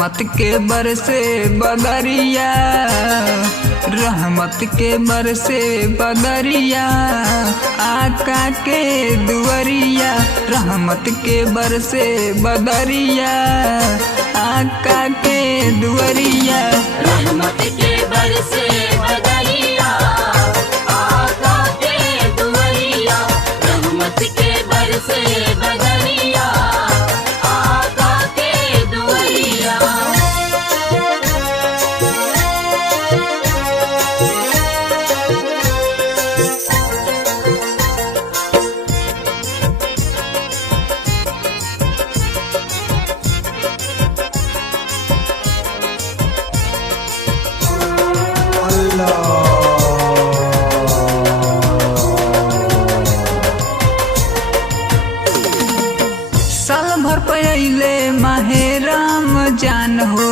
रहमत के बरसे बदरिया, रहमत के बरसे बदरिया, आका के दुआरिया। रहमत के बरसे बदरिया, आका के दुआरिया। रहमत के बरसे बदरिया, आका के दुआरिया। रहमत के बरसे बदरिया, आका के दुआरिया। साल भर पहले माहे रमजान हो,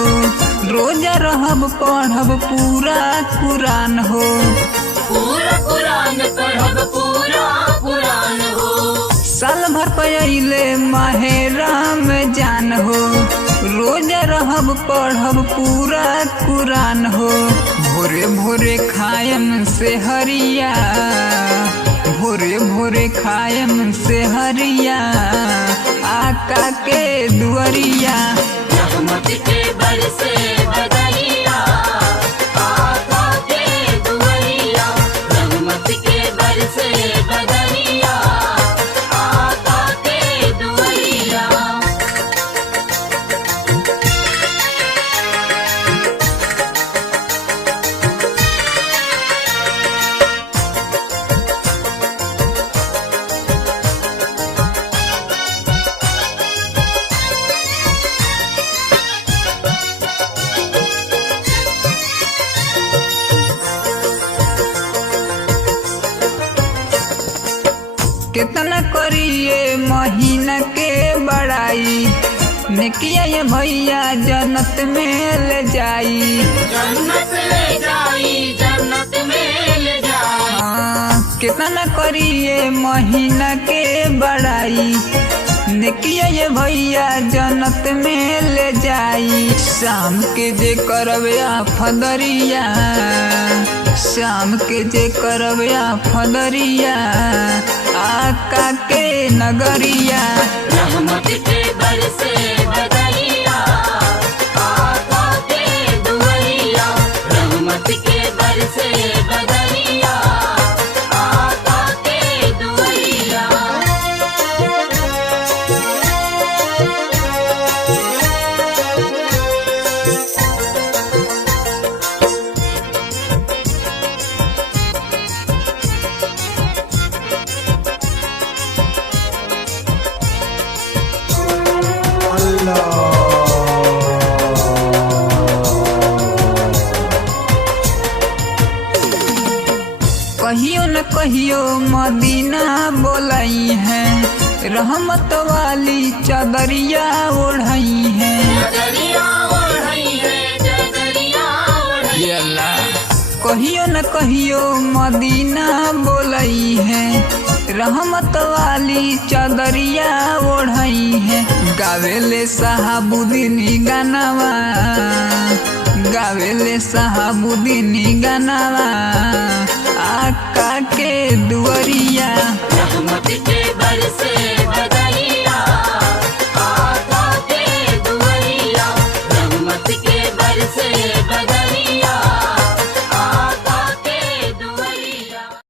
रोजा रहब पढ़ब पूरा कुरान हो। पूरा कुरान पढ़ब पूरा कुरान हो। साल भर पहले माहे रमजान हो, रोजा रहब पढ़ब पूरा कुरान हो। भोरे भोरे खायम से हरिया, भोरे भोरे खायम से हरिया, आका के दुआरिया। रहमत के बरसे बदरिया, आका के दुआरिया। रहमत के बरसे बदरिया, आका के दुआरिया। कितना करिए महीना के बड़ाई, निकिया ये भैया जन्नत में ले जाई। जन्नत ले जाई, जन्नत में ले जाई। कितना करिए महीना के बड़ाई, निकिया ये भैया जन्नत में ले जाई। शाम के जे करबे फदरिया, शाम के जे करबे फदरिया, आका के नगरिया। रहमत के बरसे बदरिया, आका के दुआरिया। रहमत के बरसे बदरिया, आका के दुआरिया। कहियो न कहियो मदीना बोलाई है, रहमत वाली चादरिया ओढ़ाई है। चादरिया ओढ़ई है, चादरिया ओढ़ई है। कहियो न कहियो मदीना बोलाई है, रहमत वाली चादरिया ओढ़ाई है। गावेले साहबुद्दीन गानावा, गावेले साहबुद्दीन गानावा, आका के दुआरिया। रहमत के बरसे बदरिया।